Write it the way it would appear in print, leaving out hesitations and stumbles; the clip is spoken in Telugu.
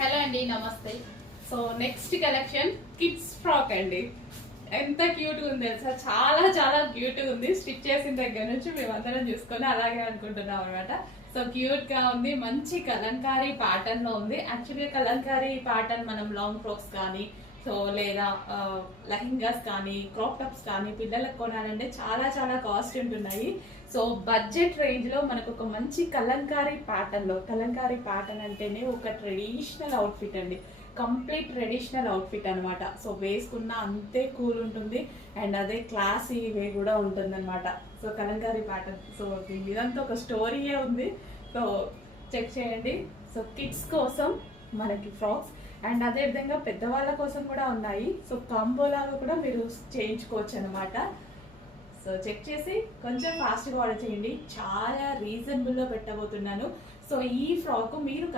హలో అండి, నమస్తే. So next collection kids frock అండి. ఎంత క్యూట్ గా ఉంది తెలుసా, చాలా చాలా క్యూట్ గా ఉంది. స్టిచ్ చేసిన దగ్గర నుంచి మేమందరం చూసుకొని అలాగే అనుకుంటున్నాం అనమాట. సో క్యూట్ గా ఉంది, మంచి కలంకారీ ప్యాటర్న్ లో ఉంది. యాక్చువల్గా కలంకారీ ప్యాటర్న్ మనం లాంగ్ ఫ్రాక్స్ కానీ సో లేదా లెహంగాస్ కానీ క్రాప్ టాప్స్ కానీ పిల్లలకు కొనాలంటే చాలా చాలా కాస్ట్ ఉంటున్నాయి. సో బడ్జెట్ రేంజ్ లో మనకు ఒక మంచి కలంకారీ ప్యాటర్న్ అంటేనే ఒక ట్రెడిషనల్ అవుట్ఫిట్ అండి. కంప్లీట్ ట్రెడిషనల్ అవుట్ఫిట్ అనమాట. సో వేసుకున్న అంతే కూల్ ఉంటుంది అండ్ అదే క్లాసీ వే కూడా ఉంటుంది అనమాట. సో కలంకారీ ప్యాటర్న్, సో ఇదంతా ఒక స్టోరీయే ఉంది. సో చెక్ చేయండి. సో కిడ్స్ కోసం మనకి ఫ్రాక్స్ అండ్ అదే విధంగా పెద్దవాళ్ళ కోసం కూడా ఉన్నాయి. సో కాంబోలాగా కూడా మీరు చేయించుకోవచ్చు అనమాట. సో చెక్ చేసి కొంచెం ఫాస్ట్గా ఆర్డర్ చేయండి. చాలా రీజనబుల్లో పెట్టబోతున్నాను. సో ఈ ఫ్రాక్ మీరు